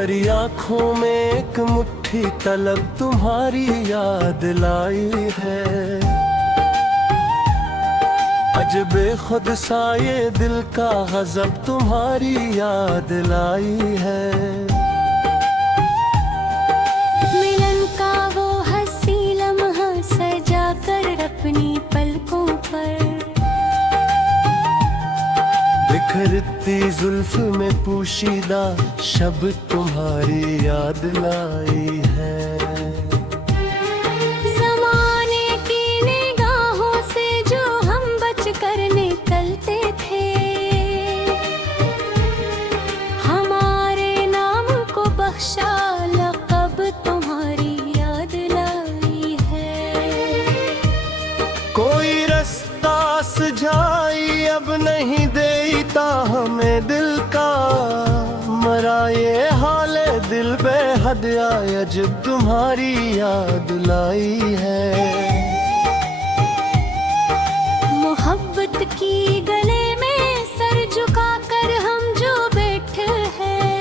तुम्हारी आंखों में एक मुट्ठी तलब तुम्हारी याद लाई है। अजबे खुद सा ये दिल का गजब तुम्हारी याद लाई है। मिलन का वो हंसी लम्हा सजा कर अपनी पलकों पर, बिखरती जुल्फ में पोशीदा शब्द तुम्हारी याद लाई है। ज़माने की निगाहों से जो हम बच कर निकलते थे, हमारे नाम को बख्शा लक़ब तुम्हारी याद लाई है। कोई रास्ता सुझाई अब नहीं देता हमें दिल का, मरा ये हाल दिल बेहद आया जब तुम्हारी याद लाई है। मोहब्बत की गले में सर झुका कर हम जो बैठे हैं,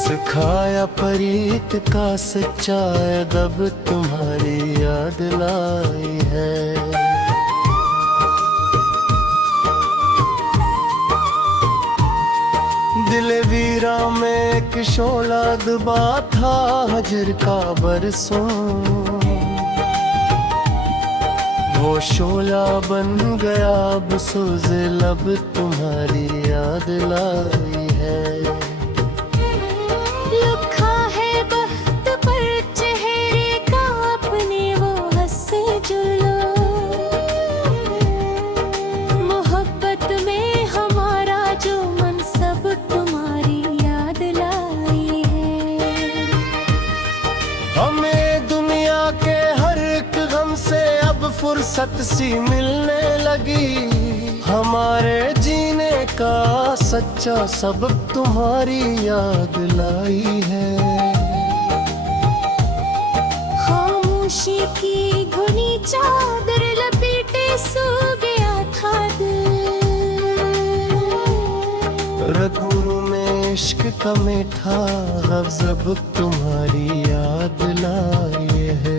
सिखाया परीत का सच्चा अदब तुम्हारी याद लाई है। दिल वीरा में एक शोला दबा था हजर का बरसों, वो शोला बन गया अब सोज़े लब तुम्हारी याद लाई है। लिखा है बख्त पर चेहरे का अपने वो हंसे जुल्म, मोहब्बत में हमारा जो मनसब तुम्हारी याद लाई है। हमें दुनिया के हर एक गम से अब फुर्सत सी मिलने लगी, हमारे जीने का सच्चा सबक तुम्हारी याद लाई है। खामोशी की घुनी चादर लपेटे सो गया था दिल, रगों में इश्क का मीठा गज़ब तुम्हारी याद लाई है।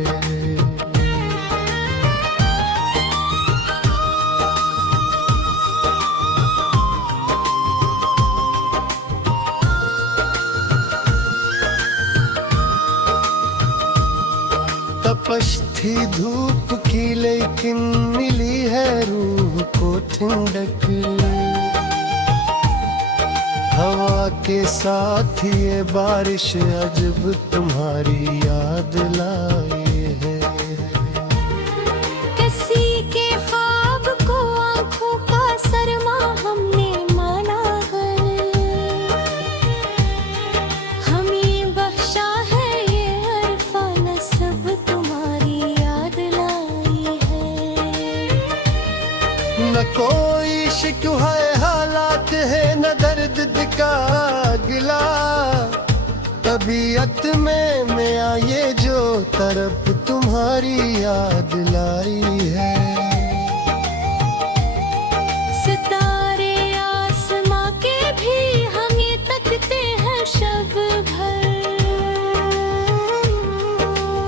तपश थी धूप की लेकिन मिली है रूह को ठंडक, हवा के साथ ये बारिश अजब तुम्हारी याद लाई है। किसी के ख्वाब को आंखों का सरमा हमने माना कर, हमें बख्शा है ये अरफान सब तुम्हारी याद लाई है। न कोई शिकवा हालात है न दर्द का गिला, तबीयत में मैं ये जो तरफ तुम्हारी याद लाई है। सितारे आसमां के भी हमें तकते हैं शब भर,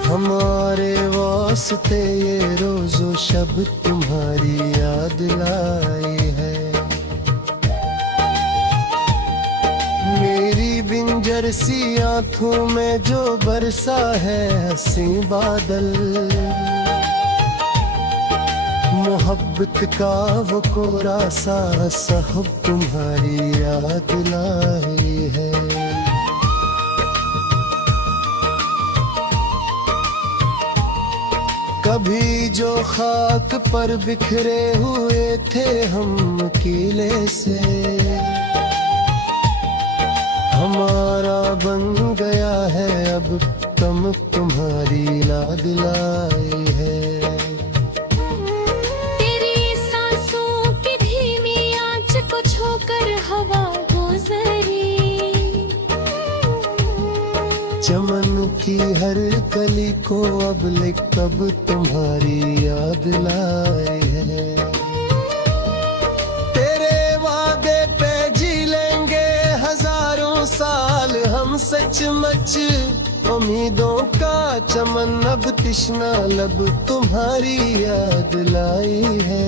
हमारे वास्ते ये रोज़ो शब तुम्हारी याद लाई है। मेरी बिंजर सी आंखों में जो बरसा है हंसी बादल, मोहब्बत का वो कोरा सा साहब तुम्हारी याद लाई है। कभी जो खाक पर बिखरे हुए थे हम कीले से, हमारा बन गया है अब तम तुम्हारी याद लाई है। तेरी सांसों की धीमी आंच को छोकर हवा गुजरी, चमन की हर कली को अब लिख कब तुम्हारी याद लाई है। तेरे वादे पे जी लेंगे हजारों साल हम सचमुच उम्मीदों का चमन, अब तृष्णा लब तुम्हारी याद लाई है।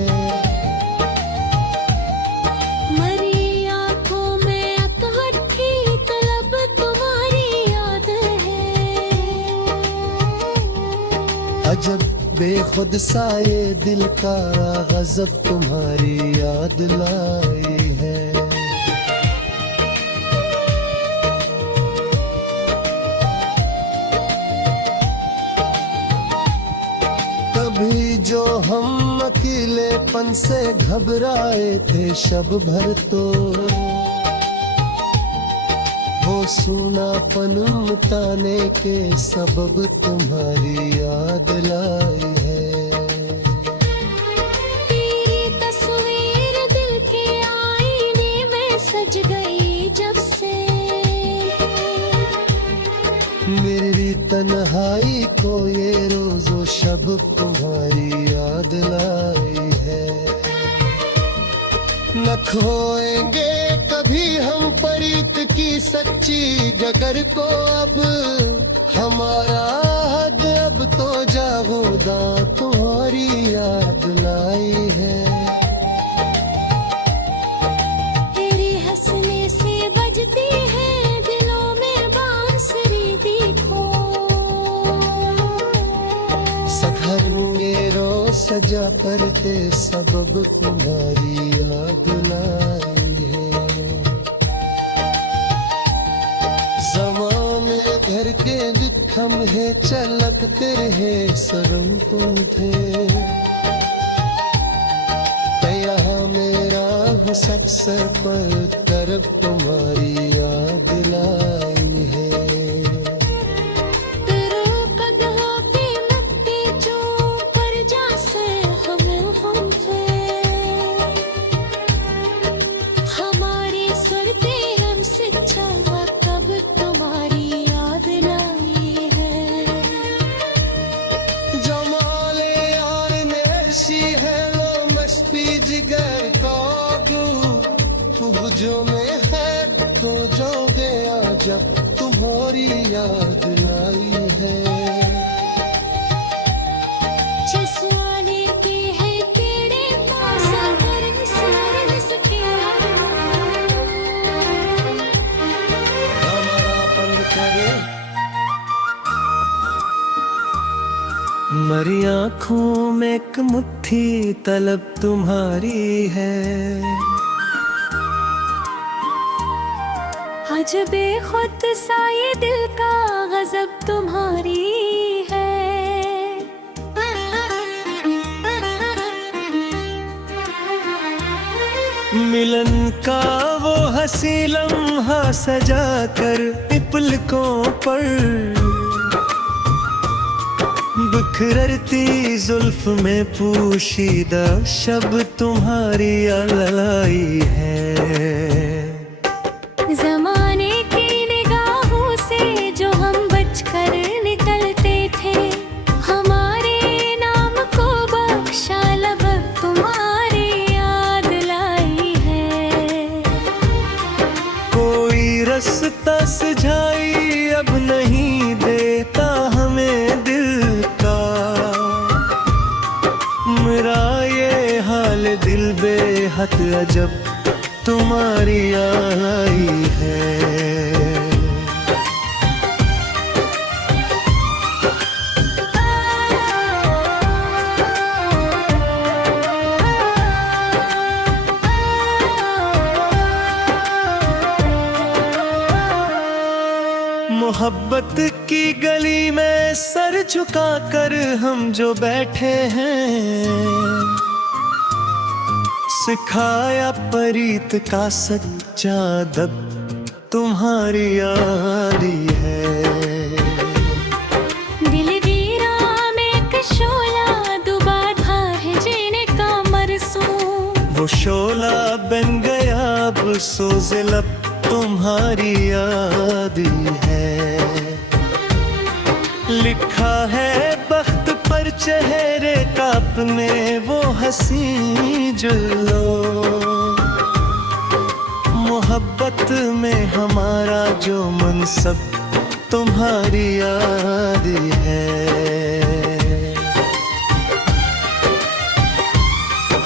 मरी आंखों में अकहट थी तलब तुम्हारी याद है। अजब बेखुद सा ये दिल का गजब तुम्हारी याद लाई है। कभी जो हम अकेलेपन से घबराए थे शब भर, तो वो सूनापन मिटाने के सबब तुम्हारी याद लाई है। तेरी तस्वीर दिल के आईने में सज गई जब से, मेरी तन्हाई को ये रोजो शब तुम्हारी याद लाई है। न खोएंगे कभी हम प्रीत की सच्ची डगर को, अब हमारा हद अब तो जागोदा तुम्हारी याद लाई है। तेरी हंसने से बजती है दिलों में बांसुरी देखो। सखरंगे रो सजा करते सबब तुम्हारी याद लाई है। ज़माने घर के दिखम है चलकते रहे सरम तुम थे। यहाँ मेरा हो सबसे पर तरफ तुम्हारी याद लाई है। तेरे कदमों पे लगते जो पर जैसे हम थे, हमारी सुरते हमसे चला कब तुम्हारी याद लाई है। जमाले यार ने ऐसी है लो मस्ती जिगर काबू, जो में है तो जो गया जब तुम्हारी याद लाई है। जिसवाने की है तेरे पास अगर निसार सके हमारा पंग करे मरी आँखों में एक मुट्ठी तलब तुम्हारी है। आज बेखुद सा ये दिल का गजब तुम्हारी है। मिलन का वो हंसी लम्हा सजा कर पलकों पर, बिखरती जुल्फ में पोशीदा शब तुम्हारी लाई है। जमाने की निगाहों से जो हम बचकर निकलते थे, हमारे नाम को बख्शा लब तुम्हारी याद लाई है। कोई रास्ता सुझाई अब नहीं देता हमें दिल का, मेरा ये हाल दिल बेहद अजब तुम्हारी आई है। मोहब्बत की गली में सर झुकाकर हम जो बैठे हैं, सिखाया परीत का सच्चा अदब तुम्हारी यारी है। दिल वीरा में एक शोला दुबा था है जीने का मरसूम, वो शोला बन गया अब सोज़े लब तुम्हारी याद है। लिखा है बख्त पर चेहरे का अपने वो हंसी जुल्लो, मोहब्बत में हमारा जो मनसब तुम्हारी याद है।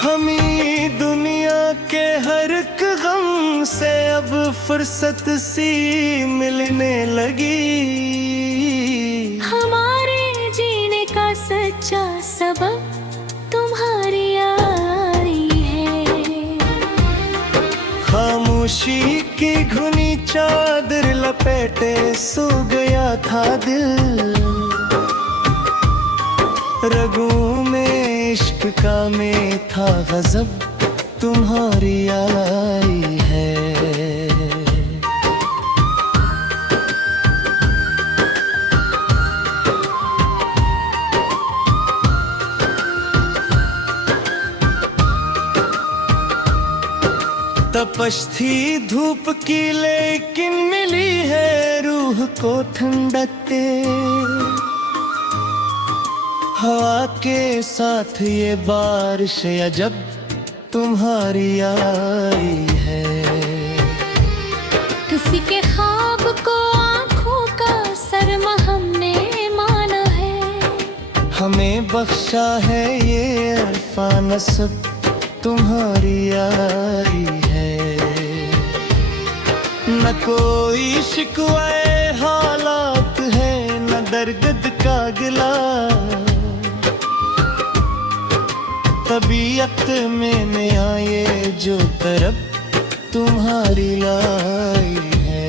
हमी दुनिया के हर एक गम से अब फुर्सत सी मिलने लगी। हमारे जीने का सच्चा सबब तुम्हारी यारी है। खामोशी की घुनी चादर लपेटे सो गया था दिल। रगों में इश्क का में था गजब तुम्हारी आई है। तपश थी धूप की लेकिन मिली है रूह को ठंडक। हवा के साथ ये बारिश अजब तुम्हारी आई है। किसी के ख्वाब को आंखों का सरमा हमने माना है। हमें बख्शा है ये अरफान नस्ब तुम्हारी आई है। न कोई शिकवाए हालात है न दर्द का गिला। तबीयत में नया ये जो तरफ तुम्हारी लाई है।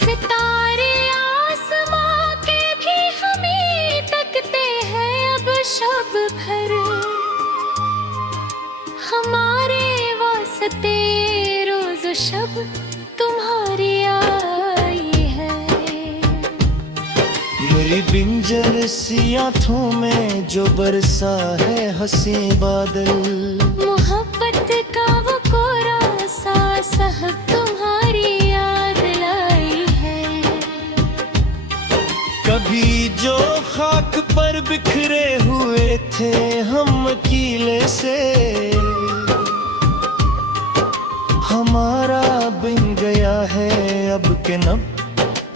सितारे आसमां के भी हमें तकते हैं अब शब भर। हमारे वास्ते रोज शब तुम्हारी आई है। मेरी बिंजर सी आँखों में जो बरसा है हंसी बादल। मोहब्बत का वो कोरा सा साहब तुम्हारी याद लाई है। कभी जो खाक पर बिखरे हुए थे हम कीले से। हमारा बिन गया है अब के नब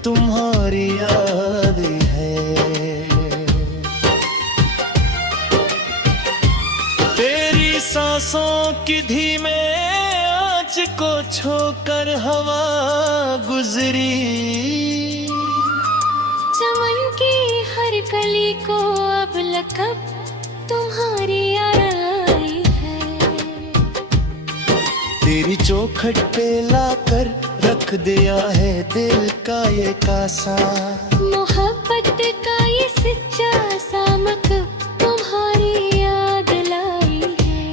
तुम्हारी याद है। तेरी सांसों की धीमे आँच को छोकर हवा गुजरी। चमन की हर कली को अब लकब तुम्हारी आई है। तेरी चौखट पे लाकर रख दिया है दिल का ये कासा। मोहब्बत का ये सच्चा सामक तुम्हारी याद लाई है।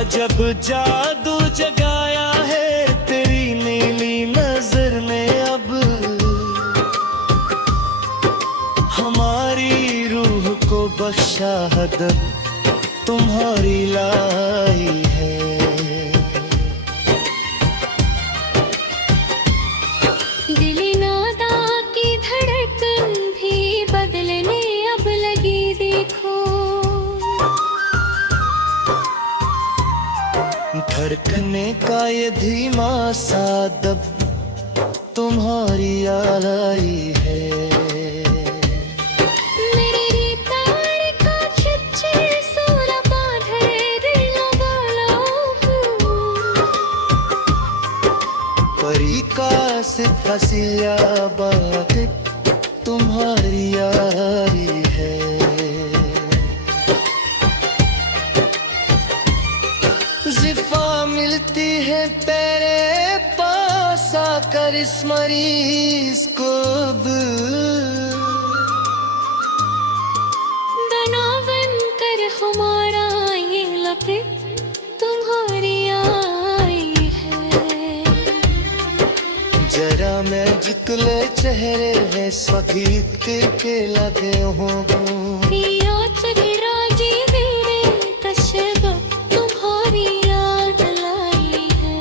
अजब जादू जगाया है तेरी नीली नजर ने अब। हमारी रूह को बख्शा हदब तुम्हारी लाई है। दिली नादा की धड़कन भी बदलने अब लगी देखो। धड़कने का ये धीमा सा दब तुम्हारी आई है। मेरी तार का छज्जे सोना बांधे दिल वालों। परी का सिद्धा सिया बात तुम्हारी आई है। जिफा मिलती है तेरे पास आकर इस मरीज को अब। दना बन कर हमारा ये लपट तुम्हारी आई है। जरा मैं जितले चेहरे है स्वगीत के लगे हों। पिया चेहरा जी मेरे कशब तुम्हारी याद लाई है।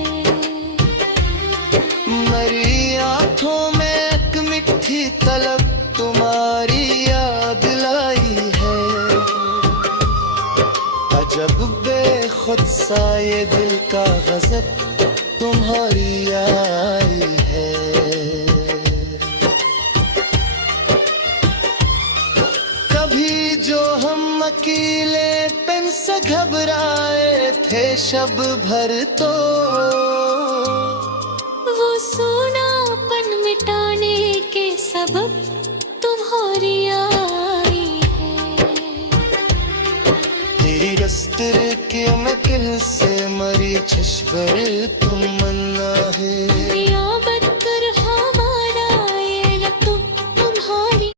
मरी आँखों में एक मिठी तलब तुम्हारी याद लाई है। सा ये दिल का गजब तुम्हारी आई है। कभी जो हम अकेले पेन से घबराए थे शब भर तो वो सूनापन मिटाने के सबब तुम्हारी आई है। तेरी रस्तर के नकल से मरी छश्बर तुम मन्ना है। या बदकर हमारा ये रतब तुम्हारी।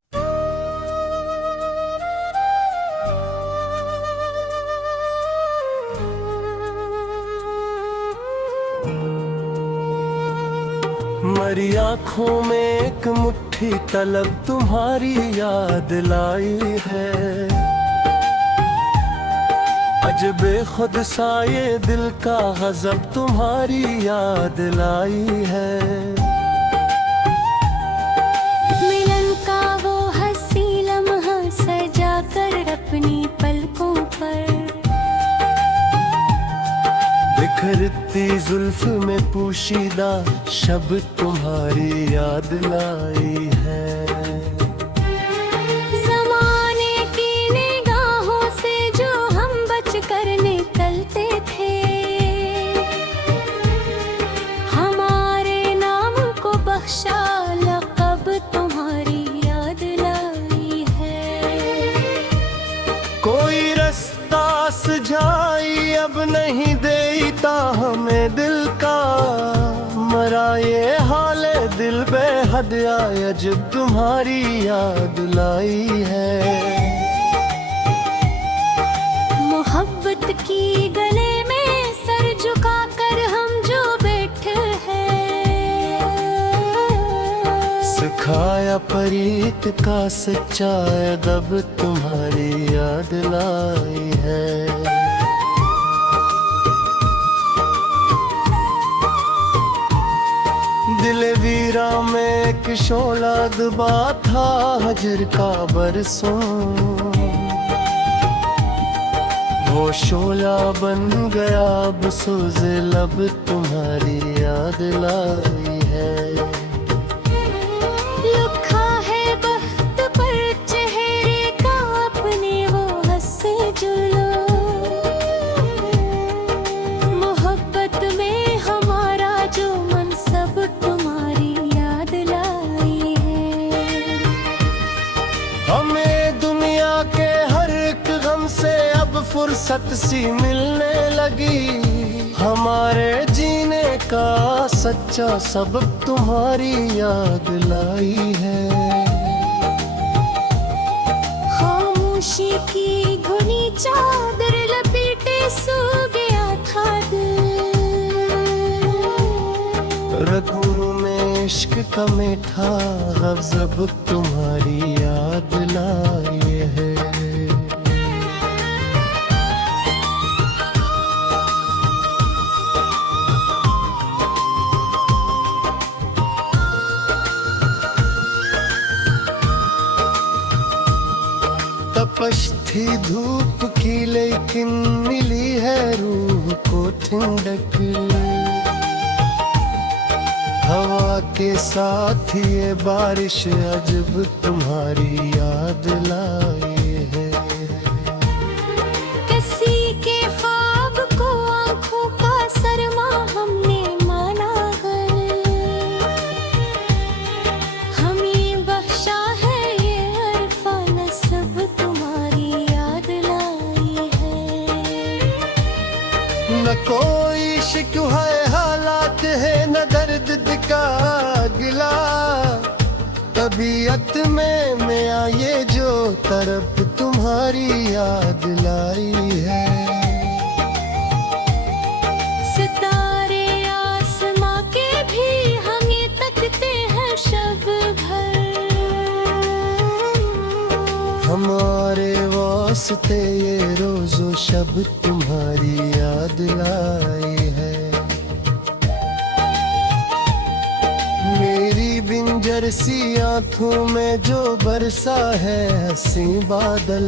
मरी आँखों में एक मुट्ठी तलब तुम्हारी याद लाई है। अजबे खुद सा ये दिल का गजब तुम्हारी याद लाई है। मिलन का वो हंसी लम्हा सजा कर अपनी पलकों पर बिखरती जुल्फ में पोशीदा शब तुम्हारी याद लाई है। जमाने की निगाहों से जो हम बच कर निकलते थे, हमारे नाम को बख्शा लक़ब तुम्हारी याद लाई है। कोई रास्ता सुझाई अब नहीं देता हमें दिल का, मरा ये हाले दिल बेहद आया जब तुम्हारी याद लाई है। मोहब्बत की गले में सर झुका कर हम जो बैठे हैं, सिखाया परीत का सच्चा अदब तुम्हारी याद लाई है। दिल वीरा में एक शोला दबा था हजर का बरसों, वो शोला बन गया अब सोज़े लब तुम्हारी याद लाई है। लिखा है बख्त पर चेहरे का अपने वो हंसे जुलो, मोहब्बत में हमारा जो मनसब तुम्हारी याद लाई है। हमें दुनिया के हर एक गम से अब फुर्सत सी मिलने लगी, हमारे जीने का सच्चा सबब तुम्हारी याद लाई है। खामोशी की घुनी चादर लपेटे सो गया था दिल, रगों में इश्क का मीठा गज़ब तुम्हारी याद लाई है। तपश थी धूप की लेकिन मिली है रूह को ठंडक, हवा के साथ ये बारिश अजब तुम्हारी याद लाई है। किसी के ख्वाब को आंखों का सरमा हमने माना है, हमें बख्शा है ये अरफा नस्ब तुम्हारी याद लाई है। न कोई शिकवा है हालात है न दर्द दिखा गिला, तबीयत में मैं ये जो तरफ तुम्हारी याद लाई है। सितारे आसमां के भी हमें तकते हैं शब भर, हमारे वास्ते ये रोजो शब तुम्हारी याद लाई है। मेरी बिंजर सी आंखों में जो बरसा है हंसी बादल,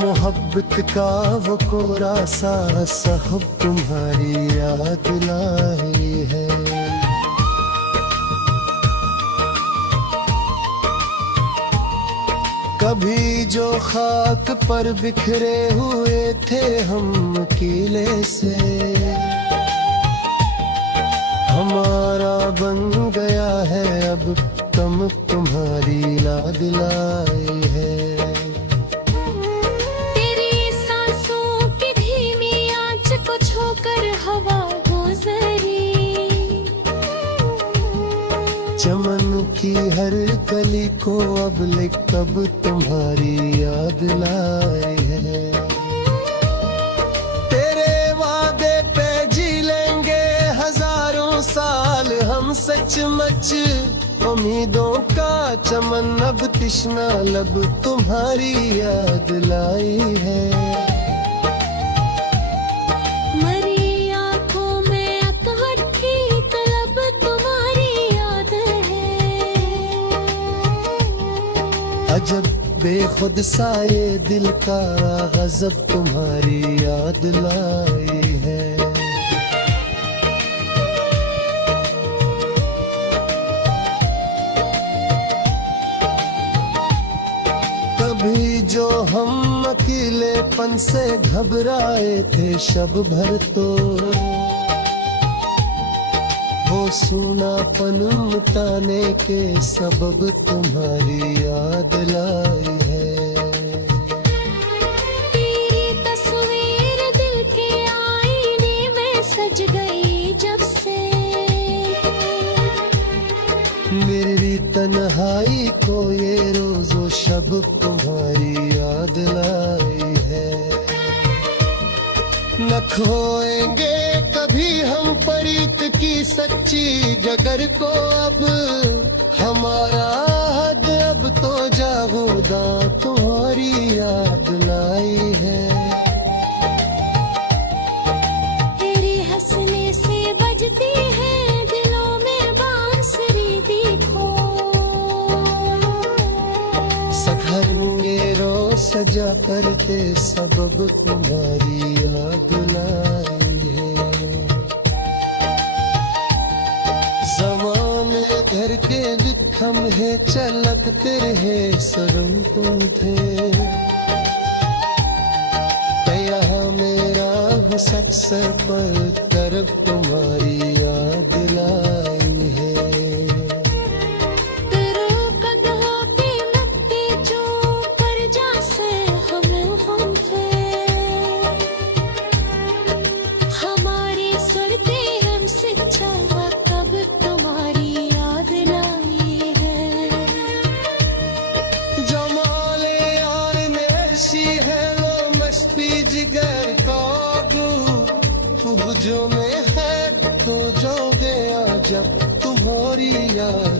मोहब्बत का वो कोरा सा साहब तुम्हारी याद लाई है। कभी जो खाक पर बिखरे हुए थे हम किले से, हमारा बन गया है अब तम तुम्हारी याद लाई है। तेरी सांसों की धीमी आंच को छूकर हवा गुजरी, चमन की हर कली को अब लिख कब तुम्हारी याद लाई है। तेरे वादे पे जी लेंगे हजारों साल हम सचमुच, उम्मीदों का चमन अब तृष्णा लब तुम्हारी याद लाई है। मरी आंखों में अकहट की तलब तुम्हारी याद है। अजब बेखुद सा ये दिल का गजब तुम्हारी याद लाई है। कभी जो हम अकेलेपन से घबराए थे शब भर, तो वो सूनापन मिटाने के सबब तुम्हारी याद लाई है। तेरी तस्वीर दिल के आईने में सज गई जब से, मेरी तन्हाई को ये रोजो शब तुम्हारी याद लाई है। न खोएंगे कभी हम प्रीत की सच्ची जगर को अब, हमारा हद अब तो जागोदा तुम्हारी याद लाई है। तेरे हंसने से बजती है दिलों में बांसुरी देखो, सखरेंगे रो सजा करते सबब तुम्हारी याद लाई है। जमाने घर के लिखम है चलकते रहे सरम तुम थे, यहाँ मेरा हो सबसे पर तरफ तुम्हारी याद लाई है। तेरे कदमों पे लगती जो पर जैसे हम थे, हमारी सुरते हमसे चलवा कब तुम्हारी याद लाई है। जमाले यार मेशी है लो मस्ती जिगर काबू, तुझ जो में है तो जो गया जब तुम्हारी याद